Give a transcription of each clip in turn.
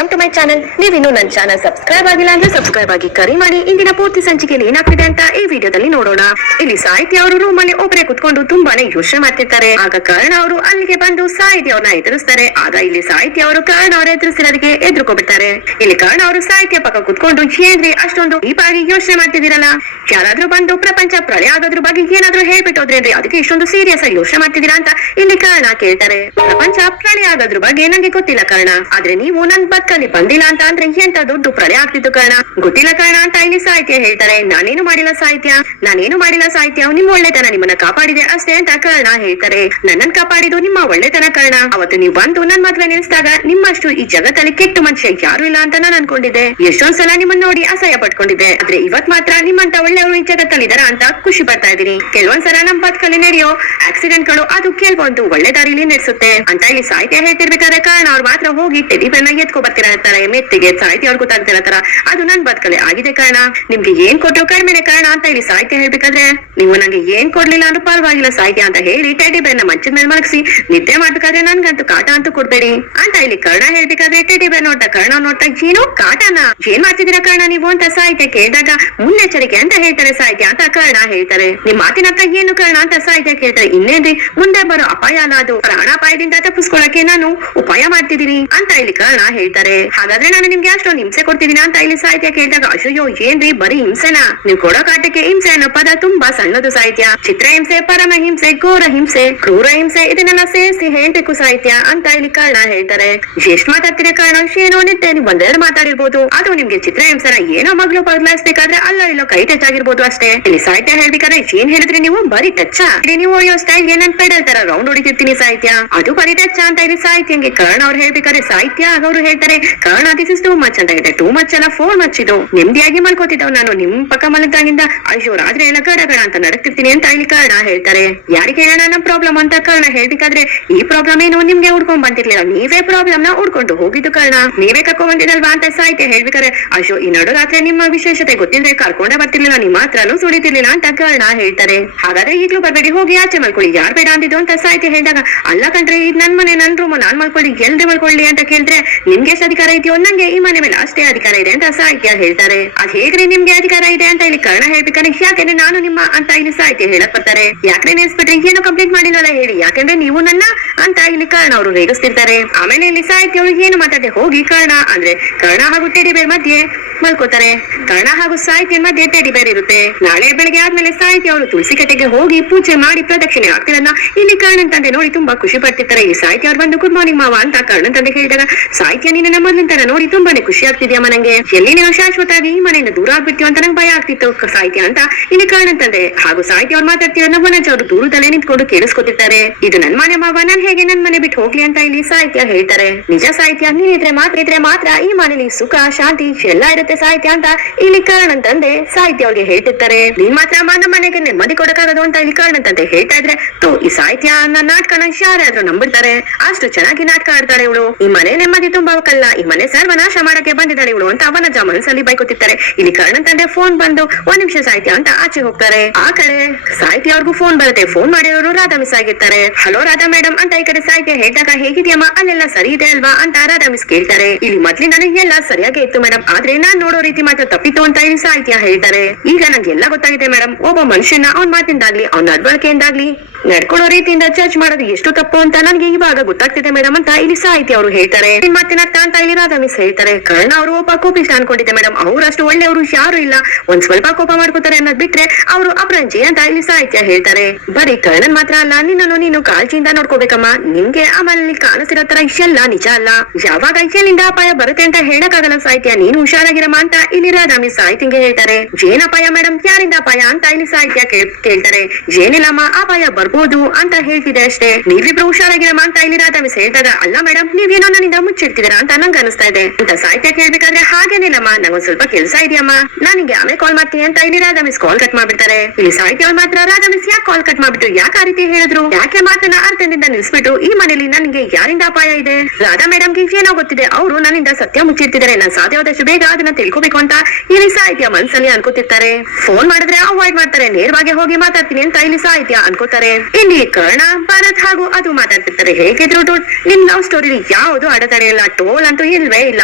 Welcome to my channel ಇನ್ನು ನನ್ನ channel subscribe ಆಗಿಲ್ಲ ಅಂದ್ರೆ ಸಬ್ಸ್ಕ್ರೈಬ್ ಆಗಿ ಕರಿ ಮಾಡಿ. ಇಂದಿನ ಪೂರ್ತಿ ಸಂಚಿಕೆಯಲ್ಲಿ ಏನಾಗ್ತಿದೆ ಅಂತ ಈ ವಿಡಿಯೋದಲ್ಲಿ ನೋಡೋಣ. ಇಲ್ಲಿ ಸಾಹಿತಿ ಅವರು ರೂಮ್ ಅಲ್ಲಿ ಒಬ್ಬರೇ ಕುತ್ಕೊಂಡು ತುಂಬಾನೇ ಯೋಚನೆ ಮಾಡ್ತಿರ್ತಾರೆ. ಆಗ ಕಾರಣ ಅವರು ಅಲ್ಲಿಗೆ ಬಂದು ಸಾಹಿತಿ ಅವ್ರನ್ನ ಎದುರಿಸ್ತಾರೆ. ಆಗ ಇಲ್ಲಿ ಸಾಹಿತಿ ಅವರು ಕಾರಣ ಅವರ ಎದುರಿಸಿರೋದಕ್ಕೆ ಎದುರುಕೊಬಿಡ್ತಾರೆ. ಇಲ್ಲಿ ಕಾರಣ ಅವರು ಸಾಹಿತ್ಯ ಪಕ್ಕ ಕುತ್ಕೊಂಡು ಏನ್ರಿ ಅಷ್ಟೊಂದು ಈ ಯೋಚನೆ ಮಾಡ್ತಿದ್ದೀರಲ್ಲ? ಯಾರಾದ್ರೂ ಬಂದು ಪ್ರಪಂಚ ಪ್ರಳಯ ಬಗ್ಗೆ ಏನಾದ್ರೂ ಹೇಳ್ಬಿಟ್ಟು ಅಂದ್ರೆ ಅದಕ್ಕೆ ಇಷ್ಟೊಂದು ಸೀರಿಯಸ್ ಆಗಿ ಯೋಚನೆ ಮಾಡ್ತಿದ್ದೀರಾ ಅಂತ ಇಲ್ಲಿ ಕಾರಣ ಕೇಳ್ತಾರೆ. ಪ್ರಪಂಚ ಪ್ರಳಯ ಆಗೋದ್ರ ಬಗ್ಗೆ ನಂಗೆ ಗೊತ್ತಿಲ್ಲ ಕಾರಣ. ಆದ್ರೆ ನೀವು ನನ್ ಬದುಕಲ್ಲಿ ಬಂದಿಲ್ಲ ಅಂತ ಅಂದ್ರೆ ಎಂತ ದೊಡ್ಡ ಪ್ರಳಯ ಆಗ್ತಿತ್ತು ಕಾರಣ? ಗೊತ್ತಿಲ್ಲ ಕಾರಣ ಅಂತ ಇಲ್ಲಿ ಸಾಹಿತ್ಯ ಹೇಳ್ತಾರೆ. ನಾನೇನು ಮಾಡಿಲ್ಲ ಸಾಹಿತ್ಯ? ನಾನೇನು ಮಾಡಿಲ್ಲ ಸಾಹಿತ್ಯ? ನಿಮ್ಮ ಒಳ್ಳೆತನ ನಿಮ್ಮನ್ನ ಕಾಪಾಡಿದೆ ಅಷ್ಟೇ ಅಂತ ಕಾರಣ ಹೇಳ್ತಾರೆ. ನನ್ನನ್ ಕಾಪಾಡಿದ್ದು ನಿಮ್ಮ ಒಳ್ಳೆತನ ಕಾರಣ. ಅವತ್ತು ನೀವು ಬಂದು ನನ್ ಮದ್ವೆ ನಿಲ್ಸಿದಾಗ ನಿಮ್ಮಷ್ಟು ಈ ಜಗತ್ತಲ್ಲಿ ಕೆಟ್ಟ ಮನುಷ್ಯ ಯಾರು ಇಲ್ಲ ಅಂತ ನಾನು ಅನ್ಕೊಂಡಿದ್ದೆ. ಎಷ್ಟೊಂದ್ಸಲ ನಿಮ್ಮನ್ನ ನೋಡಿ ಅಸಹ್ಯ ಪಟ್ಕೊಂಡಿದ್ದೆ. ಆದ್ರೆ ಇವತ್ ಮಾತ್ರ ನಿಮ್ಮಂತ ಒಳ್ಳೆಯವರು ಈ ಜಗತ್ತಲ್ಲಿ ಇದಾರ ಅಂತ ಖುಷಿ ಪಡ್ತಾ ಇದೀನಿ ಕೆಲವೊಂದ್ಸಲ ನಮ್ ಬದುಕಲ್ಲಿ ನಡೆಯೋ ಆಕ್ಸಿಡೆಂಟ್ಗಳು ಅದು ಕೆಲವೊಂದು ಒಳ್ಳೆ ದಾರಿಲಿ ನಡೆಸುತ್ತೆ ಅಂತ ಇಲ್ಲಿ ಸಾಹಿತ್ಯ ಹೇಳ್ತಿರ್ಬೇಕಾದ್ರೆ ಕಾರಣ ಅವ್ರು ಮಾತ್ರ ಹೋಗಿ ಟೆಡಿ ಬೆನ್ನ ಎತ್ಕೊ ಬರ್ತಿರ ಮೆತ್ತಿಗೆ ಸಾಹಿತ್ಯ ಅವ್ರು ತರ ಅದು ನನ್ ಬದುಕಲ್ಲಿ ಆಗಿದೆ ಕಾರಣ. ನಿಮ್ಗೆ ಏನ್ ಕೊಟ್ಟರು ಕಡಿಮೆನೆ ಕಾರಣ ಅಂತ ಇಲ್ಲಿ ಸಾಹಿತ್ಯ ಹೇಳ್ಬೇಕಾದ್ರೆ. ನೀವು ನಂಗೆ ಏನ್ ಕೊಡ್ಲಿಲ್ಲ ಅಂದ್ರೂ ಪರವಾಗಿಲ್ಲ ಸಾಹಿತ್ಯ ಅಂತ ಹೇಳಿ ಟೆಡಿ ಬೆನ್ನ ಮಂಚದ ಮೇಲೆ ಮಲಗಿಸಿ ನಿದ್ದೆ ಮಾಡ್ಬೇಕಾದ್ರೆ ನನ್ಗಂತೂ ಕಾಟ ಅಂತೂ ಕೊಡ್ಬೇಡಿ ಅಂತ ಇಲ್ಲಿ ಕರ್ಣ ಹೇಳ್ಬೇಕಾದ್ರೆ ಟೆಡಿ ಬೆನ್ನ ನೋಡ್ತಾ, ಕರ್ಣ ನೋಡ್ತಾ, ಏನು ಕಾಟನ. ಏನ್ ಮಾಡ್ತಿದ್ದೀರಾ ಕರ್ಣ ನೀವು ಅಂತ ಸಾಹಿತ್ಯ ಕೇಳಿದಾಗ ಮುನ್ನೆಚ್ಚರಿಕೆ ಅಂತ ಹೇಳ್ತಾರೆ, ಸಾಹಿತ್ಯ ಅಂತ ಕರ್ಣ ಹೇಳ್ತಾರೆ. ನಿಮ್ ಮಾತಿನ ಅರ್ಥ ಏನು ಕರ್ಣ ಅಂತ ಸಾಹಿತ್ಯ ಕೇಳ್ತಾರೆ. ಇನ್ನೇನ್ರಿ ಮುಂದೆ ಬರೋ ಅಪಾಯ ಅಲ್ಲ ಅದು. ಪ್ರಾಣಾಪಾಯದಿಂದ ತಪ್ಪಿಸ್ಕೊಳಕ್ಕೆ ನಾನು ಉಪಾಯ ಮಾಡ್ತಿದೀನಿ ಅಂತ ಇಲ್ಲಿ ಕರ್ಣ ಹೇಳ್ತಾರೆ. ಹಾಗಾದ್ರೆ ನಾನು ನಿಮ್ಗೆ ಅಷ್ಟೊಂದು ಹಿಂಸೆ ಕೊಡ್ತಿದೀನಿ ಅಂತ ಇಲ್ಲಿ ಸಾಹಿತ್ಯ ಕೇಳಿದಾಗ ಅಯ್ಯೋ ಏನ್ರಿ ಬರೀ ಹಿಂಸೆನಾ? ನೀವು ಕೊಡೋ ಕಾಟಕ್ಕೆ ಹಿಂಸೆ ಅನ್ನೋ ಪದ ತುಂಬಾ ಸಣ್ಣದು ಸಾಹಿತ್ಯ. ಚಿತ್ರಹಿಂಸೆ ಪರಮ ಹಿಂಸೆ, ಘೋರ ಹಿಂಸೆ, ಕ್ರೂರ ಹಿಂಸೆ, ಇದನ್ನೆಲ್ಲ ಸೇರಿಸಿ ಹೇಳ್ಬೇಕು ಸಾಹಿತ್ಯ ಅಂತ ಇಲ್ಲಿ ಕರ್ಣ ಹೇಳ್ತಾರೆ. ಎಷ್ಟ್ ಮಾತಾಡ್ತೀರಾ ಕಾರಣ? ಏನೋ ನಿದ್ದೆ ನೀವು ಒಂದೆರಡು ಮಾತಾಡಿರ್ಬೋದು. ಅದು ನಿಮ್ಗೆ ಚಿತ್ರಹಿಂಸೆನ ಏನೋ ಮಗ್ಳು ಬದಲಾಯಿಸ್ಬೇಕಾದ್ರೆ ಅಲ್ಲ ಇಲ್ಲೋ ಕೈ ಟಚ್ ಆಗಿರ್ಬೋದು ಅಷ್ಟೇ. ಇಲ್ಲಿ ಸಾಹಿತ್ಯ ಹೇಳ್ಬೇಕಾದ್ರೆ ಏನ್ ಹೇಳಿದ್ರಿ ನೀವು? ಬರೀ ಟಚ್ ನೀವು ಸ್ಟೈಲ್ ಏನಂತ ಪೆಡಲ್ ತರ ರೌಂಡ್ ಹೊಡಿತಿರ್ತೀನಿ ಸಾಹಿತ್ಯ. ಅದು ಬರೀ ಟಚ್ ಅಂತ ಇದೆ ಸಾಹಿತ್ಯ ಹಂಗೆ ಕರ್ಣ ಅವ್ರು ಹೇಳ್ಬೇಕಾದ್ರೆ ಸಾಹಿತ್ಯ ಆಗ ಅವ್ರು ಹೇಳ್ತಾರೆ. Karna this is too much ಅಂತ ಇದೆ ಟೂ ಮಚ್ ಅಲ್ಲ ಫೋರ್ ಮಚ್ ಇದು. ನೆಮ್ಮದಿಯಾಗಿ ಮಲ್ಕೋತಿದ್ದವ್ ನಾನು. ನಿಮ್ ಪಕ್ಕ ಮಲಗಿದಾಗಿಂದ ಅಯ್ಯೋ, ರಾತ್ರಿ ಎಲ್ಲ ಗಡ ಗಡ ಅಂತ ನಡಕ್ತಿರ್ತೀನಿ ಅಂತ ಇಲ್ಲಿ ಕರ್ಣ ಹೇಳ್ತಾರೆ. ಯಾರಿಗೆ ಹೇಳೋಣ ನಮ್ ಪ್ರಾಬ್ಲಮ್ ಅಂತ ಕರ್ಣ ಹೇಳ್ಬೇಕಾದ್ರೆ, ಈ ಪ್ರಾಬ್ಲಮ್ ಏನು ನಿಮ್ಗೆ ಹುಡ್ಕೊಂಡ್ ಬಂದಿರ್ಲಿಲ್ಲ. ನೀವೇ ಪ್ರಾಬ್ಲಮ್ನ ಹುಡ್ಕೊಂಡು ಹೋಗಿದ್ದು ಕರ್ಣ. ನೀವೇ ಕರ್ಕೊಂಡ್ ಬಂದಿದ್ದಲ್ವಾ ಅಂತ ಸಾಹಿತ್ಯ ಹೇಳ್ಬೇಕಾದ್ರೆ, ಅಯ್ಯೋ, ಈ ನಡು ರಾತ್ರಿ ನಿಮ್ಮ ವಿಶೇಷತೆ ಗೊತ್ತಿದ್ರೆ ಕರ್ಕೊಂಡೇ ಬರ್ತಿರ್ಲಿಲ್ಲ ನಿಮ್ಮ ಹತ್ರನೂ ಸುಳಿತಿರ್ಲಿಲ್ಲ ಅಂತ ಕರ್ಣ ಹೇಳ್ತಾರೆ. ಹಾಗಾದ್ರೆ ಈಗ್ಲೂ ಬರ್ಬೇಡಿ, ಹೋಗಿ ಆಚೆ ಮಾಡ್ಕೊಳ್ಳಿ ಯಾರ್ ಬೇಡ ಅಂದಿದ್ದು ಅಂತ ಸಾಹಿತ್ಯ ಹೇಳಿದಾಗ, ಅಲ್ಲ ಕಂಡ್ರೆ ಈಗ ನನ್ ಮನೆ, ನನ್ ರೂಮ್ ನಾನ್ ಮಾಡ್ಕೊಳ್ಳಿ ಎಲ್ರಿ ಮಾಡ್ಕೊಳ್ಳಿ ಅಂತ ಕೇಳಿದ್ರೆ ನಿಮ್ಗೆ ಎಷ್ಟು ಅಧಿಕಾರ ಇದೆಯೋ? ನಂಗೆ ಈ ಮನೆ ಮೇಲೆ ಅಷ್ಟೇ ಅಧಿಕಾರ ಇದೆ ಅಂತ ಸಾಹಿತ್ಯ ಹೇಳ್ತಾರೆ. ಅದ್ ಹೇಗ್ರಿ ನಿಮ್ಗೆ ಅಧಿಕಾರ ಇದೆ ಅಂತ ಇಲ್ಲಿ ಕರ್ಣ ಹೇಳ್ಬೇಕಾದ್ರೆ, ಯಾಕೆಂದ್ರೆ ನಾನು ನಿಮ್ಮ ಅಂತ ಇಲ್ಲಿ ಸಾಹಿತ್ಯ ಹೇಳಕ್ ಬರ್ತಾರೆ. ಯಾಕ್ರೆ ನೆನ್ಸ್ಬಿಟ್ರೆ, ಏನು ಕಂಪ್ಲೀಟ್ ಮಾಡಿಲ್ಲಲ್ಲ ಹೇಳಿ. ಯಾಕಂದ್ರೆ ನೀವು ನನ್ನ ಅಂತ ಇಲ್ಲಿ ಕರ್ಣ ಅವರು ರೇಗಿಸ್ತಿರ್ತಾರೆ. ಆಮೇಲೆ ಇಲ್ಲಿ ಸಾಹಿತ್ಯ ಅವ್ರಿಗೆ ಏನು ಮಾತಾಡದೆ, ಹೋಗಿ ಕರ್ಣ, ಅಂದ್ರೆ ಕರ್ಣ ಹಾಗೂ ಟೆಡಿ ಬೇರೆ ಮಧ್ಯೆ ಮಲ್ಕೋತಾರೆ. ಕರ್ಣ ಹಾಗೂ ಸಾಹಿತ್ಯ ಮಧ್ಯೆ ಟೆಡಿ ಬೇರ್ ಇರುತ್ತೆ ನಾಳೆ ಬೆಳಗ್ಗೆ ಆದ್ಮೇಲೆ ಸಾಹಿತ್ಯ ಅವರು ತುಳಸಿ ಕಟ್ಟೆಗೆ ಹೋಗಿ ಪೂಜೆ ಮಾಡಿ ಪ್ರದಕ್ಷಿಣೆ ಆಗ್ತಿರಲ್ಲ ಇಲ್ಲಿ ಕರ್ಣನ್ ತಂದೆ ನೋಡಿ ತುಂಬಾ ಖುಷಿ ಪಡ್ತಿರ್ತಾರೆ. ಈ ಸಾಹಿತಿ ಅವ್ರು ಬಂದು ಗುಡ್ ಮಾರ್ನಿಂಗ್ ಮಾವ ಅಂತ ಕರ್ಣನ್ ತಂದೆ ಹೇಳಿದಾಗ, ಸಾಹಿತ್ಯ ನಿನ್ನ ನಮ್ಮ ತರ ನೋಡಿ ತುಂಬಾನೇ ಖುಷಿ ಆಗ್ತಿದ್ಯಾ ನಂಗೆ? ಎಲ್ಲಿ ನೀವು ಶಾಶ್ವತವಾಗಿ ಈ ಮನೆಯಿಂದ ದೂರ ಆಗ್ಬಿಡ್ತೀವಿ ಅಂತ ನಂಗೆ ಭಯ ಆಗ್ತಿತ್ತು ಸಾಹಿತ್ಯ ಅಂತ. ಇಲ್ಲಿ ಕರ್ಣನ್ ತಂದೆ ಹಾಗೂ ಸಾಹಿತ್ಯ ಅವ್ರು ಮಾತಾಡ್ತಿರೋ ವನಜ್ ಅವರು ದೂರದಲ್ಲೇ ನಿಂತ್ಕೊಂಡು ಕೇಳಿಸ್ಕೊತಿರ್ತಾರೆ. ಇದು ನನ್ ಮನೆ ಮಾವ, ನಾನ್ ಹೇಗೆ ನನ್ ಮನೆ ಬಿಟ್ಟು ಹೋಗ್ಲಿ ಅಂತ ಇಲ್ಲಿ ಸಾಹಿತ್ಯ ಹೇಳ್ತಾರೆ. ನಿಜ ಸಾಹಿತ್ಯ ನೀನಿದ್ರೆ ಮಾತ್ರ ಇದ್ರೆ ಮಾತ್ರ ಈ ಮನೇಲಿ ಸುಖ, ಶಾಂತಿ, ಎಲ್ಲ ಇರುತ್ತೆ ಸಾಹಿತ್ಯ ಅಂತ. ಇಲ್ಲಿ ಕರ್ಣನ್ ತಂದೆ ಸಾಹಿತ್ಯ ಅವ್ರಿಗೆ ಹೇಳ್ತಿರ್ತಾರೆ. ನೀನ್ ಮಾತ್ರ ನಮ್ಮ ಮನೆಗೆ ನೆಮ್ಮದಿ ಕೊಡಕ್ಕಾಗದು ಅಂತ ಇಲ್ಲಿ ಕಾರಣ ಅಂತ ಹೇಳ್ತಾ ಇದ್ರೆ, ತೋ, ಈ ಸಾಹಿತ್ಯ ಅನ್ನ ನಾಟಕನ ಯಾರಾದ್ರೂ ನಂಬಿಡ್ತಾರೆ ಅಷ್ಟು ಚೆನ್ನಾಗಿ ನಾಟಕ ಆಡ್ತಾಳೆ ಇವಳು. ಈ ಮನೆ ನೆಮ್ಮದಿ ತುಂಬಾಕಲ್ಲ ಈ ಮನೆ ಸರ್ವನಾಶ ಮಾಡಕ್ಕೆ ಬಂದಿದ್ದಾಳೆ ಇವಳು ಅಂತ ಅವನ ಮನಸ್ಸಲ್ಲಿ ಬೈಕೊತಿರ್ತಾರೆ ಇಲ್ಲಿ ಕರ್ಣನ್ ತಂದೆ ಫೋನ್ ಬಂದು ಒಂದ್ ನಿಮಿಷ ಸಾಹಿತ್ಯ ಅಂತ ಆಚೆ ಹೋಗ್ತಾರೆ. ಆ ಕಡೆ ಸಾಹಿತ್ಯ ಅವ್ರಿಗೂ ಫೋನ್ ಬರುತ್ತೆ. ಫೋನ್ ಮಾಡಿರೋರು ರಾಧಾ ಮಿಸ್ ಆಗಿರ್ತಾರೆ. ಹಲೋ ರಾಧಾ ಮೇಡಮ್ ಅಂತ ಈ ಕಡೆ ಸಾಹಿತ್ಯ ಹೇಳಿದಾಗ, ಹೇಗಿದ್ಯಮ್ಮ? ಅಲ್ಲೆಲ್ಲ ಸರಿ ಇದೆ ಅಲ್ವಾ? ಅಂತ ರಾಧಾ ಮಿಸ್ ಕೇಳ್ತಾರೆ. ಇಲ್ಲಿ ಮೊದ್ಲಿಂದಾನು ಎಲ್ಲ ಸರಿಯಾಗಿ ಇತ್ತು ಮೇಡಮ್ ಆದ್ರೆ ನಾನ್ ನೋಡೋ ರೀತಿ ಮಾತ್ರ ತಪ್ಪಿತ್ತು ಅಂತ ಇಲ್ಲಿ ಸಾಹಿತ್ಯ ಹೇಳ್ತಾರೆ. ಈಗ ನಂಗೆಲ್ಲ ಗೊತ್ತಾಗಿದೆ ಮೇಡಮ್ ಒಬ್ಬ ಮನುಷ್ಯನ ಅವ್ನ್ ಮಾತಿಂದಾಗ್ಲಿ ಅವ್ನ ನಡವಳಿಕೆಯಿಂದಾಗ್ಲಿ. ನಡ್ಕೊಳ್ಳೋ ರೀತಿಯಿಂದ ಜಡ್ಜ್ ಮಾಡೋದು ಎಷ್ಟು ತಪ್ಪು ಅಂತ ನನಗೆ ಇವಾಗ ಗೊತ್ತಾಗ್ತಿದೆ ಮೇಡಮ್ ಅಂತ ಇಲ್ಲಿ ಸಾಹಿತ್ಯ ಅವರು ಹೇಳ್ತಾರೆ. ಮಾತಿನ ಅಂತ ಇಲ್ಲಿ ರಾಧಾ ಮಿಸ್ ಹೇಳ್ತಾರೆ. ಕರ್ಣ ಅವರು ಒಬ್ಬ ಕೋಪಿಷ್ಟ ಅನ್ಕೊಂಡಿದ್ದೆ ಮೇಡಮ್ ಅವ್ರು ಅಷ್ಟು ಒಳ್ಳೆಯವರು ಯಾರು ಇಲ್ಲ. ಒಂದ್ ಸ್ವಲ್ಪ ಕೋಪ ಮಾಡ್ಕೋತಾರೆ ಅನ್ನೋದ್ ಬಿಟ್ರೆ ಅವರು ಅಪ್ರಂಜಿ ಅಂತ ಇಲ್ಲಿ ಸಾಹಿತ್ಯ ಹೇಳ್ತಾರೆ. ಬರೀ ಕರ್ಣನ್ ಮಾತ್ರ ಅಲ್ಲ, ನಿನ್ನನ್ನು ನೀನು ಕಾಳಜಿಯಿಂದ ನೋಡ್ಕೋಬೇಕಮ್ಮ. ನಿಮ್ಗೆ ಆಮೇಲೆ ಕಾಣಿಸಿರೋ ತರ ಇಷ್ಟೆಲ್ಲ ನಿಜ ಅಲ್ಲ. ಯಾವಾಗ ಇಲ್ಲಿಂದ ಅಪಾಯ ಬರುತ್ತೆ ಅಂತ ಹೇಳಕ್ಕಾಗಲ್ಲ ಸಾಹಿತ್ಯ. ನೀನು ಹುಷಾರಾಗಿರಮ್ಮ ಅಂತ ಇಲ್ಲಿ ರಾಧಾ ಮಿಸ್ ಸಾಹಿತ್ಯಂಗೆ ಹೇಳ್ತಾರೆ. ಅಪಾಯ ಮೇಡಮ್ ಯಾರಿಂದ ಅಪಾಯ ಅಂತ ಇಲ್ಲಿ ಸಾಹಿತ್ಯ ಕೇಳ್- ಕೇಳ್ತಾರೆ. ಏನಿಲ್ಲಮ್ಮ ಅಪಾಯ ಬರ್ಬೋದು ಅಂತ ಹೇಳ್ತಿದೆ ಅಷ್ಟೇ. ನೀವಿಬ್ರು ಹುಷಾರಾಗಿರಮ್ಮ ಅಂತ ಇಲ್ಲಿ ಅಂತ ಮಿಸ್ ಹೇಳ್ತಾರ ಅಲ್ಲ ಮೇಡಮ್ ನೀವೇನೋ ನನ್ನಿಂದ ಮುಚ್ಚಿಡ್ತಿದ್ದೀರಾ ಅಂತ ನಂಗೆ ಅನಿಸ್ತಾ ಇದೆ. ಅಂತ ಸಾಹಿತ್ಯ ಕೇಳ್ಬೇಕಾದ್ರೆ ಹಾಗೇನಿಲ್ಲಮ್ಮ ನಂಗೊಂದ್ ಸ್ವಲ್ಪ ಕೆಲಸ ಇದೆಯಮ್ಮ. ನನಗೆ ನಿಂಗೆ ಆಮೇಲೆ ಕಾಲ್ ಮಾಡ್ತೀನಿ ಅಂತ ಇಲ್ಲಿ ರಾಧಾ ಮಿಸ್ ಕಾಲ್ ಕಟ್ ಮಾಡ್ಬಿಡ್ತಾರೆ. ಇಲ್ಲಿ ಸಾಹಿತ್ಯ ಮಾತ್ರ ರಾಧಾ ಮಿಸ್ ಯಾಕೆ ಕಾಲ್ ಕಟ್ ಮಾಡ್ಬಿಟ್ಟು ಯಾಕೆ ಆ ರೀತಿ ಹೇಳಿದ್ರು? ಯಾಕೆ ಮಾತನ್ನ ಅರ್ಥದಿಂದ ನಿಲ್ಸ್ಬಿಟ್ಟು ಈ ಮನೇಲಿ ನನಗೆ ಯಾರಿಂದ ಅಪಾಯ ಇದೆ? ರಾಧಾ ಮೇಡಮ್ಗೆ ಏನೋ ಗೊತ್ತಿದೆ. ಅವರು ನನ್ನಿಂದ ಸತ್ಯ ಮುಚ್ಚಿರ್ತಿದ್ದಾರೆ ನಾನು ಸಾಧ್ಯವಾದಷ್ಟು ಬೇಗ ಅದನ್ನ ತಿಳ್ಕೊಬೇಕು ಅಂತ ಇಲ್ಲಿ ಸಾಹಿತ್ಯ ಮನ್ಸಲ್ಲಿ ಅನ್ಕೋತಿರ್ತಾರೆ. ಫೋನ್ ಮಾಡಿದ್ರೆ ಅವಾಯ್ಡ್ ಮಾಡ್ತಾರೆ. ನೇರವಾಗಿ ಹೋಗಿ ಮಾತಾಡ್ತೀನಿ ಅಂತ ಇಲ್ಲಿ ಸಾಹಿತ್ಯ ಅನ್ಕೋತಾರೆ. ಇಲ್ಲಿ ಕರ್ಣ, ಭಾರತ್ ಹಾಗೂ ಅದು ಮಾತಾಡ್ತಿರ್ತಾರೆ. ಹೇಗಿದ್ರು ಟೋಲ್ ನಿಮ್ ಲವ್ ಸ್ಟೋರಿ ಯಾವುದು ಅಡೆತಡೆ ಇಲ್ಲ ಟೋಲ್ ಅಂತೂ ಇಲ್ವೇ ಇಲ್ಲ.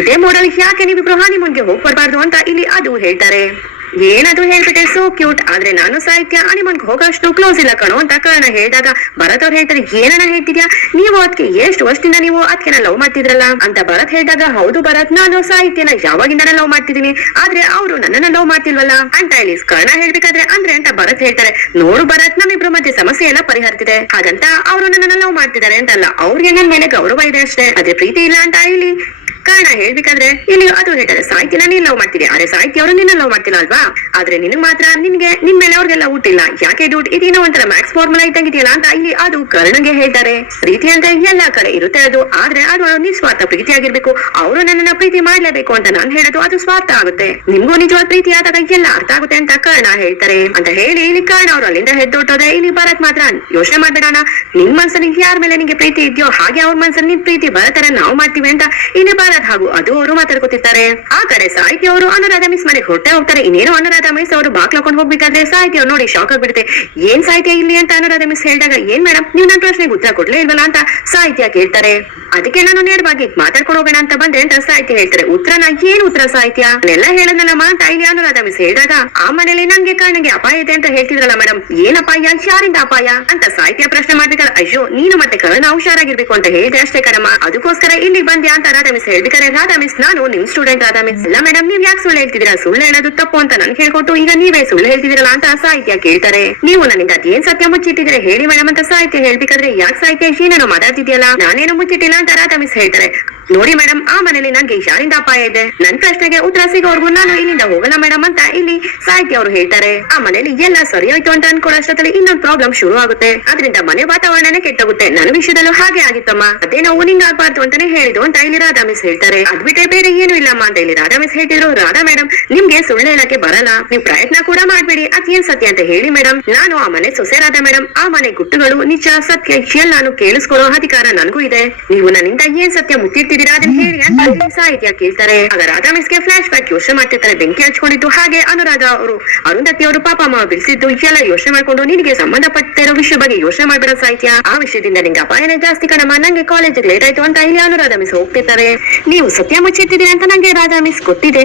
ಇದೇ ಮೋಡಲ್ ಯಾಕೆ ನೀವು ಗೃಹಾನಿ ಮುಂದೆ ಹೋಗ್ಬರ್ಬಾರ್ದು ಅಂತ ಇಲ್ಲಿ ಅದು ಹೇಳ್ತಾರೆ. ಏನದು ಹೇಳ್ಬಿಟ್ಟೆ ಸೋ ಕ್ಯೂಟ್ ಆದ್ರೆ ನಾನು ಸಾಹಿತ್ಯ ಅನಿಮನ್ಗೆ ಹೋಗೋಷ್ಟು ಕ್ಲೋಸ್ ಇಲ್ಲ ಕಣೋ ಅಂತ ಕಾರಣ ಹೇಳಿದಾಗ ಭರತ್ ಅವ್ರು ಹೇಳ್ತಾರೆ ಏನನ್ನ ಹೇಳ್ತಿದ್ಯಾ? ನೀವು ಅದಕ್ಕೆ ಎಷ್ಟು ವರ್ಷದಿಂದ ನೀವು ಅದಕ್ಕೆ ಲವ್ ಮಾಡ್ತಿದ್ರಲ್ಲ? ಅಂತ ಭರತ್ ಹೇಳಿದಾಗ, ಹೌದು ಭರತ್, ನಾನು ಸಾಹಿತ್ಯನ ಯಾವಾಗಿಂದ ಲವ್ ಮಾಡ್ತಿದ್ದೀನಿ. ಆದ್ರೆ ಅವರು ನನ್ನನ್ನ ಲವ್ ಮಾಡ್ತಿಲ್ವಲ್ಲ? ಅಂತ ಹೇಳಿ ಕರ್ಣ ಹೇಳ್ಬೇಕಾದ್ರೆ, ಅಂದ್ರೆ ಅಂತ ಭರತ್ ಹೇಳ್ತಾರೆ, ನೋಡು ಭರತ್, ನಮ್ಮಿಬ್ರು ಮಧ್ಯೆ ಸಮಸ್ಯೆ ಎಲ್ಲ ಪರಿಹರಿಸಿದೆ ಹಾಗಂತ ಅವರು ನನ್ನನ್ನ ಲವ್ ಮಾಡ್ತಿದ್ದಾರೆ ಅಂತಲ್ಲ, ಅವ್ರಿಗೆ ನನ್ ಮೇಲೆ ಗೌರವ ಇದೆ ಅಷ್ಟೇ. ಅದೇ ಪ್ರೀತಿ ಇಲ್ಲ ಅಂತ ಇಲ್ಲಿ ಕಾರಣ ಹೇಳ್ಬೇಕಾದ್ರೆ ಇಲ್ಲಿ ಅದು ಹೇಳ್ತಾರೆ ಸಾಹಿತ್ಯನ ನೀನ್ ಲವ್ ಮಾಡ್ತೀರಿ. ಆದ್ರೆ ಸಾಹಿತ್ಯ ಅವರು ನಿನ್ನ ಲವ್ ಮಾಡ್ತಿಲ್ಲ ಅಲ್ವಾ? ಆದ್ರೆ ನಿನಗ್ ಮಾತ್ರ ನಿನ್ಗೆ, ನಿನ್ ಮೇಲೆ ಅವ್ರಿಗೆಲ್ಲ ಊಟಿಲ್ಲ ಯಾಕೆ ಡೂಟ್ ಇದೇನೋ ಒಂಥರ ಮ್ಯಾಕ್ಸ್ ಫಾರ್ಮುಲಾ ಇದ್ದಂಗಿದೆಯಲ್ಲ ಅಂತ ಇಲ್ಲಿ ಅದು ಕರ್ಣಗೆ ಹೇಳ್ತಾರೆ. ಪ್ರೀತಿ ಅಂತ ಎಲ್ಲಾ ಕಡೆ ಇರುತ್ತೆ ಅದು. ಆದ್ರೆ ಅದು ನಿಸ್ವಾರ್ಥ ಪ್ರೀತಿ ಆಗಿರ್ಬೇಕು ಅವರು ನನ್ನನ್ನ ಪ್ರೀತಿ ಮಾಡ್ಲೇಬೇಕು ಅಂತ ನಾನ್ ಹೇಳೋದು ಅದು ಸ್ವಾರ್ಥ ಆಗುತ್ತೆ. ನಿಮ್ಗೂ ನಿಜವಾದ ಪ್ರೀತಿ ಆದಾಗ ಎಲ್ಲ ಅರ್ಥ ಆಗುತ್ತೆ ಅಂತ ಕರ್ಣ ಹೇಳ್ತಾರೆ. ಅಂತ ಹೇಳಿ ಇಲ್ಲಿ ಕರ್ಣ ಅವ್ರು ಅಲ್ಲಿಂದ ಹೆದ್ದೋಟೋದ್ರೆ ಇಲ್ಲಿ ಭರತ್ ಮಾತ್ರ ಯೋಚನೆ ಮಾಡ್ಬೇಡಣ ನಿನ್ ಮನ್ಸಲ್ಲಿ ಯಾರ ಮೇಲೆ ನಿಮಗೆ ಪ್ರೀತಿ ಇದೆಯೋ ಹಾಗೆ ಅವ್ರ ಮನ್ಸಲ್ಲಿ ನಿನ್ ಪ್ರೀತಿ ಬರತರ ನಾವು ಮಾಡ್ತೀವಿ ಅಂತ ಇಲ್ಲಿ ಭಾರತ್ ಹಾಗೂ ಅದು ಅವರು ಮಾತಾಡ್ಕೊತಿರ್ತಾರೆ. ಆ ಕಡೆ ಸಾಹಿತ್ಯ ಅವರು ಅನುರಾಧ ಮಿಸ್ ಮನೆಗೆ ಹೊಟ್ಟೆ ಹೋಗ್ತಾರೆ. ಇನ್ನೇನು ಅನುರಾಧ ಮಿಸ್ ಅವರು ಬಾಕ್ಲಕೊಂಡು ಹೋಗ್ಬೇಕಾದ್ರೆ ಸಾಹಿತ್ಯ ನೋಡಿ ಶಾಕ್ ಆಗ್ಬಿಡುತ್ತೆ. ಏನ್ ಸಾಹಿತ್ಯ ಇಲ್ಲಿ ಅಂತ ಅನುರಾಧ ಮಿಸ್ ಹೇಳಿದಾಗ, ಏನ್ ಮೇಡಮ್ ನೀವು ನನ್ನ ಪ್ರಶ್ನೆಗೆ ಉತ್ತರ ಕೊಡ್ಲೇ ಇಲ್ವಲ್ಲ ಅಂತ ಸಾಹಿತ್ಯ ಕೇಳ್ತಾರೆ. ಅದಕ್ಕೆ ನಾನು ನೇರವಾಗಿ ಮಾತಾಡ್ಕೊಂಡು ಹೋಗೋಣ ಅಂತ ಬಂದೆ ಅಂತ ಸಾಹಿತ್ಯ ಹೇಳ್ತಾರೆ. ಉತ್ತರನ ಏನ್ ಉತ್ತರ ಸಾಹಿತ್ಯ? ಎಲ್ಲ ಹೇಳದ್ನಲ್ಲಮ್ಮ ಅಂತ ಇಲ್ಲಿ ಅನುರಾಧ ಮಿಸ್ ಹೇಳಿದಾಗ, ಆ ಮನೇಲಿ ನನ್ಗೆ ಕಣ್ಣಿಗೆ ಅಪಾಯ ಇದೆ ಅಂತ ಹೇಳ್ತಿದ್ರಲ್ಲ ಮೇಡಮ್ ಏನ್ ಅಪಾಯ? ಯಾರಿಂದ ಅಪಾಯ? ಅಂತ ಸಾಹಿತ್ಯ ಪ್ರಶ್ನೆ ಮಾಡ್ಬೇಕಾದ್ರೆ, ಅಯ್ಯೋ, ನೀನು ಮತ್ತೆ ಕರ್ಣ ಹುಷಾರಾಗಿರ್ಬೇಕು ಅಂತ ಹೇಳಿದೆ ಅಷ್ಟೇ ಕಣಮ್ಮ. ಅದಕ್ಕೋಸ್ಕರ ಇಲ್ಲಿ ಬಂದ್ಯಾ? ಅಂತ ಅನುರಾಧ ಮಿಸ್ ಹೇಳ್ಬೇಕಾರೆ ರಾಧಾ ಮಿಸ್, ನಾನು ನಿಮ್ ಸ್ಟೂಡೆಂಟ್ ರಾಧಾ ಮಿಸ್. ಇಲ್ಲ ಮೇಡಮ್ ನೀವ್ ಯಾಕೆ ಸುಳ್ಳು ಹೇಳ್ತಿದ್ದೀರಾ? ಸುಳ್ಳು ಹೇಳೋದು ತಪ್ಪು ಅಂತ ನನ್ ಹೇಳ್ಕೊಟ್ಟು ಈಗ ನೀವೇ ಸುಳ್ಳು ಹೇಳ್ತಿದಿರಲ್ಲ ಅಂತ ಸಾಹಿತ್ಯ ಕೇಳ್ತಾರೆ. ನೀವು ನನಗೆ ಅದೇನ್ ಸತ್ಯ ಮುಚ್ಚಿಟ್ಟಿದ್ರೆ ಹೇಳಿ ಮೇಡಮ್ ಅಂತ ಸಾಹಿತ್ಯ ಹೇಳ್ಬೇಕಾದ್ರೆ ಯಾಕೆ ಸಾಹಿತ್ಯ ಏನೇನೋ ಮಾತಾಡ್ತಿದ್ಯಲ್ಲ? ನಾನೇನು ಮುಚ್ಚಿಟ್ಟಿಲ್ಲ ಅಂತ ರಾಧಾ ಮಿಸ್ ಹೇಳ್ತಾರೆ. ನೋಡಿ ಮೇಡಮ್ ಆ ಮನೇಲಿ ನನ್ಗೆ ಯಾರಿಂದ ಅಪಾಯ ಇದೆ. ನನ್ ಪ್ರಶ್ನೆಗೆ ಉತ್ತರ ಸಿಗೋವರೆಗೂ ನಾನು ಇಲ್ಲಿಂದ ಹೋಗಲ್ಲ ಮೇಡಮ್ ಅಂತ ಇಲ್ಲಿ ಸಾಹಿತ್ಯ ಅವರು ಹೇಳ್ತಾರೆ. ಆ ಮನೇಲಿ ಎಲ್ಲ ಸರಿ ಹೋಯ್ತು ಅಂತ ಅನ್ಕೊಳ್ಳೋಷ್ಟರಲ್ಲಿ ಇನ್ನೊಂದು ಪ್ರಾಬ್ಲಮ್ ಶುರು ಆಗುತ್ತೆ. ಅದರಿಂದ ಮನೆ ವಾತಾವರಣನೇ ಕೆಟ್ಟೋಗುತ್ತೆ. ನನ್ನ ವಿಷಯದಲ್ಲೂ ಹಾಗೆ ಆಗಿತ್ತಮ್ಮ. ಅದೇ ನಾವು ನಿಂಗ್ ಆಗ್ಬಾರ್ದು ಅಂತಾನೆ ಹೇಳಿದ್ರು ಅಂತ ಇಲ್ಲಿ ರಾಧಾ ಮಿಸ್ ಹೇಳ್ತಾರೆ. ಅದ್ ಬಿಟ್ಟರೆ ಬೇರೆ ಏನು ಇಲ್ಲಮ್ಮ ಅಂತ ಇಲ್ಲಿ ರಾಧಾ ಮಿಸ್ ಹೇಳ್ತಿದ್ರು. ರಾಧಾ ಮೇಡಮ್ ನಿಮ್ಗೆ ಸುಳ್ಳು ಹೇಳಕ್ಕೆ ಬರಲ್ಲ. ನೀವು ಪ್ರಯತ್ನ ಕೂಡ ಮಾಡ್ಬೇಡಿ. ಅದೇನ್ ಸತ್ಯ ಅಂತ ಹೇಳಿ ಮೇಡಮ್ ನಾನು ಆ ಮನೆ ಸೊಸೆ ರಾಧಾ ಮೇಡಮ್ ಆ ಮನೆ ಗುಟ್ಟುಗಳು ನಿಜ ಸತ್ಯ ನಾನು ಕೇಳಿಸ್ಕೊಳ್ಳೋ ಅಧಿಕಾರ ನನಗೂ ಇದೆ. ನೀವು ನನ್ನಿಂದ ಏನ್ ಸತ್ಯ ಮುಚ್ಚಿರ್ತಿದ್ದೀರಾ ಅದನ್ನ ಹೇಳಿ ಅಂತ ಸಾಹಿತ್ಯ ಕೇಳ್ತಾರೆ. ಆಗ ರಾಧಾ ಮಿಸ್ಗೆ ಫ್ಲಾಶ್ ಬ್ಯಾಕ್ ಯೋಚನೆ ಮಾಡ್ತಿರ್ತಾರೆ, ಬೆಂಕಿ ಹಚ್ಕೊಂಡಿದ್ದು ಹಾಗೆ ಅನುರಾಧ ಅವರು. ಅರುಂಧತಿ ಅವರು ಪಾಪ ಅಮ್ಮ ಬಿಡಿಸಿದ್ದು ಎಲ್ಲ ಯೋಚನೆ ಮಾಡ್ಕೊಂಡು ನಿನಗೆ ಸಂಬಂಧಪಟ್ಟಿರೋ ವಿಷಯ ಬಗ್ಗೆ ಯೋಚನೆ ಮಾಡ್ಬೇಡ ಸಾಹಿತ್ಯ. ಆ ವಿಷಯದಿಂದ ನಿಂಗೆ ಅಪಾಯನೇ ಜಾಸ್ತಿ ಕಣಮ್ಮ. ನಂಗೆ ಕಾಲೇಜ್ ಲೇಟ್ ಆಯ್ತು ಅಂತ ಇಲ್ಲಿ ಅನುರಾಧ ಮಿಸ್ ಹೋಗ್ತಿರ್ತಾರೆ. ನೀವು ಸತ್ಯ ಮುಚ್ಚಿರ್ತಿದ್ದೀರಿ ಅಂತ ನಂಗೆ ರಾಧಾ ಮಿಸ್ ಗೊತ್ತಿದೆ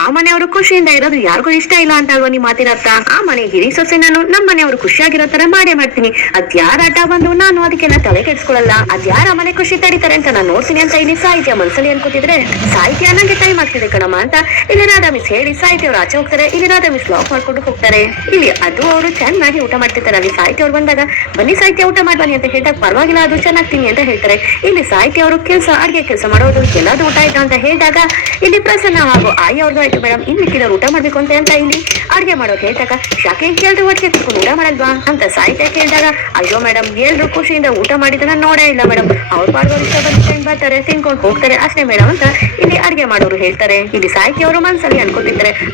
ಆ ಮನೆಯವರು ಖುಷಿಯಿಂದ ಇರೋದು ಯಾರಿಗೂ ಇಷ್ಟ ಇಲ್ಲ ಅಂತ ಅಲ್ವಾ ನಿಮ್ಮ ಮಾತಿರತ್ತ ಆ ಮನೆ ಹಿರಿ ಸೊಸೆ ನಾನು ನಮ್ಮ ಮನೆಯವರು ಖುಷಿಯಾಗಿರೋ ತರ ಮಾಡೇ ಮಾಡ್ತೀನಿ. ಅದ್ಯಾರ ಆಟ ಬಂದು ನಾನು ಅದಕ್ಕೆಲ್ಲ ತಲೆ ಕೆಡ್ಸ್ಕೊಳ್ಳಲ್ಲ ಅದ್ಯಾರ ಮನೆ ಖುಷಿ ತಡಿತಾರೆ ಅಂತ ನಾನು ನೋಡ್ತೀನಿ ಅಂತ ಇಲ್ಲಿ ಸಾಹಿತ್ಯ ಮನ್ಸಲ್ಲಿ ಅನ್ಕೋತಿದ್ರೆ, ಸಾಹಿತ್ಯ ನಂಗೆ ಟೈಮ್ ಆಗ್ತಿದೆ ಕಣಮ್ಮ ಅಂತ. ಇಲ್ಲಿ ಮಿಸ್ ಹೇಳಿ ಸಾಹಿತ್ಯ ಅವ್ರು ಆಚೆ ಹೋಗ್ತಾರೆ ಇಲ್ಲಿ ಮಿಸ್ ಲಾಕ್ ಮಾಡ್ಕೊಂಡು ಹೋಗ್ತಾರೆ. ಇಲ್ಲಿ ಅದು ಅವರು ಚೆನ್ನಾಗಿ ಊಟ ಮಾಡ್ತಿರ್ತಾರೆ. ಅಲ್ಲಿ ಸಾಹಿತ್ಯ ಅವ್ರು ಬಂದಾಗ, ಬನ್ನಿ ಸಾಹಿತ್ಯ ಊಟ ಮಾಡ್ಬನ್ನಿ ಅಂತ ಹೇಳಿದಾಗ, ಪರವಾಗಿಲ್ಲ, ಅದು ಚೆನ್ನಾಗ್ತೀನಿ ಅಂತ ಹೇಳ್ತಾರೆ. ಇಲ್ಲಿ ಸಾಹಿತ್ಯ ಅವರು ಕೆಲಸ, ಅಡ್ಗೆ ಕೆಲಸ ಮಾಡೋದು, ಎಲ್ಲಾದ್ರು ಊಟ ಆಯ್ತಾ ಅಂತ ಹೇಳಿದಾಗ, ಇಲ್ಲಿ ಪ್ರಸನ್ನ ಹಾಗೂ ಆಯಿ ಅವ್ರದ್ದು ಆಯ್ತು ಮೇಡಮ್ ಇಲ್ಲಿ ಮಿಕ್ಕಿದವ್ರು ಊಟ ಮಾಡ್ಬೇಕು ಅಂತ ಅಂತ ಇಲ್ಲಿ. ಅಡ್ಗೆ ಮಾಡೋದು ಹೇಳಿದಾಗ ಯಾಕೆ ಕೇಳಿದ್ರು ಒಟ್ಟಿಗೆ ಕುತ್ಕೊಂಡು ಊಟ ಮಾಡಲ್ವಾ ಅಂತ ಸಾಹಿತ್ಯ ಕೇಳಿದಾಗ, ಅಯ್ಯೋ ಮೇಡಮ್, ಎಲ್ರು ಖುಷಿಯಿಂದ ಊಟ ಮಾಡಿದ್ದನ್ನ ನೋಡೇ ಇಲ್ಲ ಮೇಡಮ್. ಅವ್ರು ಮಾಡುವ ಇಷ್ಟ ಬರ್ತಾರೆ ತಿನ್ಕೊಂಡು ಹೋಗ್ತಾರೆ. ಅಷ್ಟೇ ಮೇಡಮ್ ಅಂತ ಇಲ್ಲಿ ಅಡಿಗೆ ಮಾಡೋರು ಹೇಳ್ತಾರೆ. ಇಲ್ಲಿ ಸಾಹಿತ್ಯ ಅವರು ಮನ್ಸಲ್ಲಿ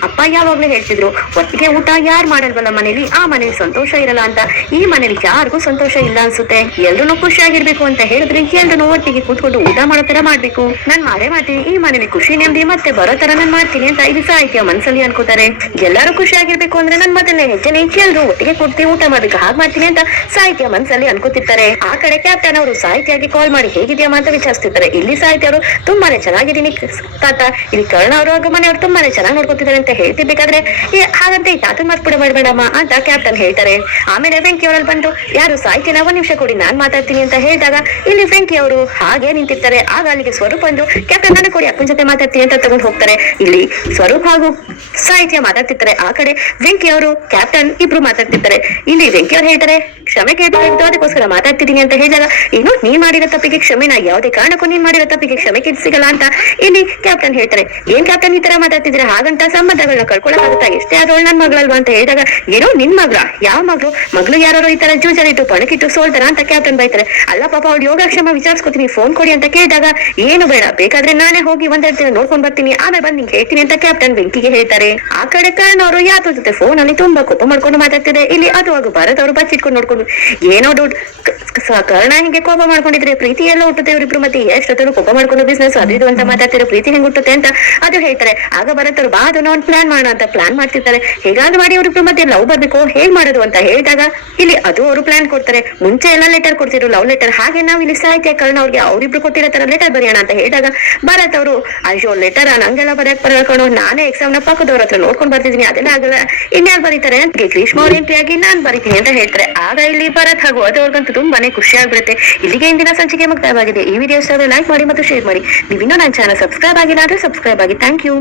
ಅಪ್ಪ ಯಾವಾಗ್ಲೂ ಹೇಳ್ತಿದ್ರು, ಒಟ್ಟಿಗೆ ಊಟ ಯಾರು ಮಾಡಲ್ವಲ್ಲ ಮನೇಲಿ? ಆ ಮನೇಲಿ ಸಂತೋಷ ಇರಲ್ಲ ಅಂತ. ಈ ಮನೇಲಿ ಯಾರಿಗೂ ಸಂತೋಷ ಇಲ್ಲ ಅನ್ಸುತ್ತೆ. ಎಲ್ರು ಖುಷಿಯಾಗಿರ್ಬೇಕು ಅಂತ ಹೇಳಿದ್ರೆ ಎಲ್ರು ಒಟ್ಟಿಗೆ ಕೂತ್ಕೊಂಡು ಊಟ ಮಾಡೋ ತರ ಮಾಡ್ಬೇಕು. ನಾನ್ ಮಾಡೇ ಮಾಡ್ತೀನಿ. ಈ ಮನೇಲಿ ಖುಷಿ ನೆಮ್ಮದಿ ಮತ್ತೆ ಬರೋ ತರ ನಾನ್ ಮಾಡ್ತೀನಿ ಅಂತ ಇಲ್ಲಿ ಸಾಹಿತ್ಯ ಮನ್ಸಲ್ಲಿ ಅನ್ಕೋತಾರೆ. ಎಲ್ಲರೂ ಖುಷಿಯಾಗಿರ್ಬೇಕು ಅಂದ್ರೆ ನನ್ ಮೊದಲನೇ ಹೆಜ್ಜೆನೆ ಎಲ್ರು ಒಟ್ಟಿಗೆ ಕೊಡ್ತಿ ಊಟ ಮಾಡ್ಬೇಕು ಹಾಗೆ ಮಾಡ್ತೀನಿ ಅಂತ ಸಾಹಿತ್ಯ ಮನ್ಸಲ್ಲಿ ಅನ್ಕೋತಿರ್ತಾರೆ. ಆ ಕಡೆ ಕ್ಯಾಪ್ಟನ್ ಅವರು ಸಾಹಿತ್ಯಾಗಿ ಕಾಲ್ ಮಾಡಿ ಹೇಗಿದ್ಯಾ ಅಂತ ವಿಚಾರಿಸ್ತಿರ್ತಾರೆ. ಇಲ್ಲಿ ಸಾಹಿತ್ಯ ಅವರು ತುಂಬಾನೇ ಚೆನ್ನಾಗಿದ್ದೀನಿ. ತಾತ, ಇಲ್ಲಿ ಕರ್ಣ ಅವರು ಮನೆಯವರು ತುಂಬಾನೇ ಚೆನ್ನಾಗಿ ನೋಡ್ಕೊತಿದ್ದಾರೆ ಅಂತ ಹೇಳ್ತಿರ್ಬೇಕಾದ್ರೆ ಹಾಗಂತ ಈ ತಾತನ ಮಾತು ಕೂಡ ಮಾಡಬೇಡಮ್ಮ ಅಂತ ಕ್ಯಾಪ್ಟನ್ ಹೇಳ್ತಾರೆ. ಆಮೇಲೆ ವೆಂಕಿ ಅವರಲ್ಲಿ ಬಂದು, ಯಾರು ಸಾಹಿತ್ಯನ ಒಂದ್ ನಿಮಿಷ ಕೊಡಿ, ನಾನ್ ಮಾತಾಡ್ತೀನಿ ಅಂತ ಹೇಳಿದಾಗ, ಇಲ್ಲಿ ವೆಂಕಿ ಅವರು ಹಾಗೆ ನಿಂತಿರ್ತಾರೆ. ಆಗ ಅಲ್ಲಿಗೆ ಸ್ವರೂಪ್ ಬಂದು ಕ್ಯಾಪ್ಟನ್ ನಾನು ಕೊಡಿ, ಅಪ್ಪನ ಜೊತೆ ಮಾತಾಡ್ತೀನಿ ಅಂತ ತಗೊಂಡು ಹೋಗ್ತಾರೆ. ಇಲ್ಲಿ ಸ್ವರೂಪ್ ಹಾಗೂ ಸಾಹಿತ್ಯ ಮಾತಾಡ್ತಿರ್ತಾರೆ. ಆ ಕಡೆ ವೆಂಕಿ ಅವರು ಕ್ಯಾಪ್ಟನ್ ಇಬ್ರು ಮಾತಾಡ್ತಿರ್ತಾರೆ. ಇಲ್ಲಿ ವೆಂಕಿ ಅವರು ಹೇಳ್ತಾರೆ, ಕ್ಷಮೆ ಕೇಳ್ಬೇಕಾಗಿತ್ತು ಅದಕ್ಕೋಸ್ಕರ ಮಾತಾಡ್ತಿದ್ದೀನಿ ಅಂತ ಹೇಳಿದಾಗ, ಇನ್ನು ನೀನ್ ಮಾಡಿರೋ ತಪ್ಪಿಗೆ ಕ್ಷಮೆ ನಾ ಯಾವುದೇ ಕಾರಣಕ್ಕೂ ನೀನ್ ಮಾಡಿರೋ ತಪ್ಪಿಗೆ ಕ್ಷಮೆ ಸಿಗಲ್ಲ ಅಂತ ಇಲ್ಲಿ ಕ್ಯಾಪ್ಟನ್ ಹೇಳ್ತಾರೆ. ಏನ್ ಕ್ಯಾಪ್ಟನ್ ಈ ತರ ಮಾತಾಡ್ತಿದ್ರೆ ಹಾಗಂತ ಸಂಬಂಧಗಳನ್ನ ಕಳ್ಕೊಳಕ್ಕಾಗುತ್ತಾ ಎಷ್ಟೇ ಆದ್ರೂ ನನ್ ಮಗಳಲ್ವಾ ಅಂತ ಹೇಳಿದಾಗ, ಏನೋ ನಿನ್ ಮಗಳ ಯಾವ ಮಗಳು? ಮಗಳು ಯಾರೋ ಈ ತರ ಜೂಜಲಿಟ್ಟು ಪಣಕಿಟ್ಟು ಸೋಲ್ತಾರ ಅಂತ ಕ್ಯಾಪ್ಟನ್ ಬೈತಾರೆ. ಅಲ್ಲ ಪಾಪ, ಅವ್ಳು ಯೋಗಕ್ಷೇಮ ವಿಚಾರಿಸ್ಕೊತೀನಿ ಫೋನ್ ಕೊಡಿ ಅಂತ ಕೇಳಿದಾಗ, ಏನು ಬೇಡ, ಬೇಕಾದ್ರೆ ನಾನೇ ಹೋಗಿ ಒಂದೆರಡು ದಿನ ನೋಡ್ಕೊಂಡ್ ಬರ್ತೀನಿ, ಆಮೇಲೆ ಬಂದ್ ನಿಂಗೆ ಹೇಳ್ತೀನಿ ಅಂತ ಕ್ಯಾಪ್ಟನ್ ಬೆಂಕಿಗೆ ಹೇಳ್ತಾರೆ. ಆ ಕಡೆ ಕಾರಣ ಅವರು ಯಾತ್ರ ಜೊತೆ ಫೋನ್ ಅಲ್ಲಿ ತುಂಬಾ ಕೋಪ ಮಾಡ್ಕೊಂಡು ಮಾತಾಡ್ತಿದೆ. ಇಲ್ಲಿ ಅದು ಹಾಗೂ ಭಾರತ್ ಅವರು ಬಚ್ಚಿಟ್ಕೊಂಡು ನೋಡ್ಕೊಂಡು, ಏನೋ ದುಡ್ಡು ಕರ್ಣ ಹಿಂಗೆ ಕೋಪ ಮಾಡ್ಕೊಂಡಿದ್ರೆ? ಪ್ರೀತಿ ಎಲ್ಲ ಹುಟ್ಟುತ್ತೆ ಇವ್ರಿಬ್ರು ಮತ್ತೆ ಎಷ್ಟೊತ್ತರು ಕೋಪ ಮಾಡ್ಕೊಂಡು ಬಿಸ್ನೆಸ್ ಅದು ಇದು ಅಂತ ಮಾತಾಡ್ತಿರೋ ಪ್ರೀತಿ ಹೆಂಗ್ ಹುಟ್ಟುತ್ತೆ ಅಂತ ಅದು ಹೇಳ್ತಾರೆ. ಆಗ ಬರತ್ತರು ಬಾ ಅದನ್ನ ಒಂದು ಪ್ಲಾನ್ ಮಾಡೋ ಅಂತ ಪ್ಲಾನ್ ಮಾಡ್ತಿರ್ತಾರೆ. ಹೇಗಾದ್ ಮಾಡಿ ಅವ್ರಿಬ್ರು ಮತ್ತೆ ಲವ್ ಬರ್ಬೇಕು, ಹೇಗ್ ಮಾಡೋದು ಅಂತ ಹೇಳಿದಾಗ ಇಲ್ಲಿ ಅದು ಅವರು ಪ್ಲಾನ್ ಕೊಡ್ತಾರೆ. ಮುಂಚೆ ಎಲ್ಲ ಲೆಟರ್ ಕೊಡ್ತಿದ್ರು, ಲವ್ ಲೆಟರ್ ಹಾಗೆ ನಾವು ಇಲ್ಲಿ ಸಾಹಿತ್ಯ, ಕರ್ಣ ಅವ್ರಿಗೆ ಅವ್ರಿಬ್ರು ಕೊಟ್ಟಿರೋ ತರ ಲೆಟರ್ ಬರೆಯೋಣ ಅಂತ ಹೇಳಿದಾಗ ಭರತ್ ಅವರು ಅಯ್ಯೋ ಲೆಟರ್ ನಂಗೆಲ್ಲ ಬರೆಯಕ್ ಬರ್ಕೊಂಡು ನಾನೇ ಎಕ್ಸಾಮ್ನ ಪಕ್ಕದವ್ರ ಹತ್ರ ನೋಡ್ಕೊಂಡ್ ಬರ್ತಿದೀನಿ, ಅದೆಲ್ಲ ಆಗಲ್ಲ. ಇನ್ಯಾರು ಬರೀತಾರೆ? ಗ್ರೀಷ್ಮ ಅವ್ರ ಆಗಿ ನಾನ್ ಬರೀತೀನಿ ಅಂತ ಹೇಳ್ತಾರೆ. ಆಗ ಇಲ್ಲಿ ಭರತ್ ಹಾಗೂ ಅದವ್ರಿಗಂತೂ ತುಂಬಾನೇ ಖುಷಿ ಆಗ್ಬಿಡುತ್ತೆ. ಇಲ್ಲಿಗೆ ಇಂದಿನ ಸಂಚಿಕೆ ಮುಕ್ತಾಯವಾಗಿದೆ. ಈ ವಿಡಿಯೋ ಇಷ್ಟ ಲೈಕ್ ಮಾಡಿ ಮತ್ತು ಶೇರ್ ಮಾಡಿ. ನೀವಿನ್ನೂ ನನ್ನ ಚಾನಲ್ ಸಬ್ಸ್ಕ್ರೈಬ್ ಆಗಿಲ್ಲ ಅಂದ್ರೆ ಸಬ್ಸ್ಕ್ರೈಬ್ ಆಗಿ. Thank you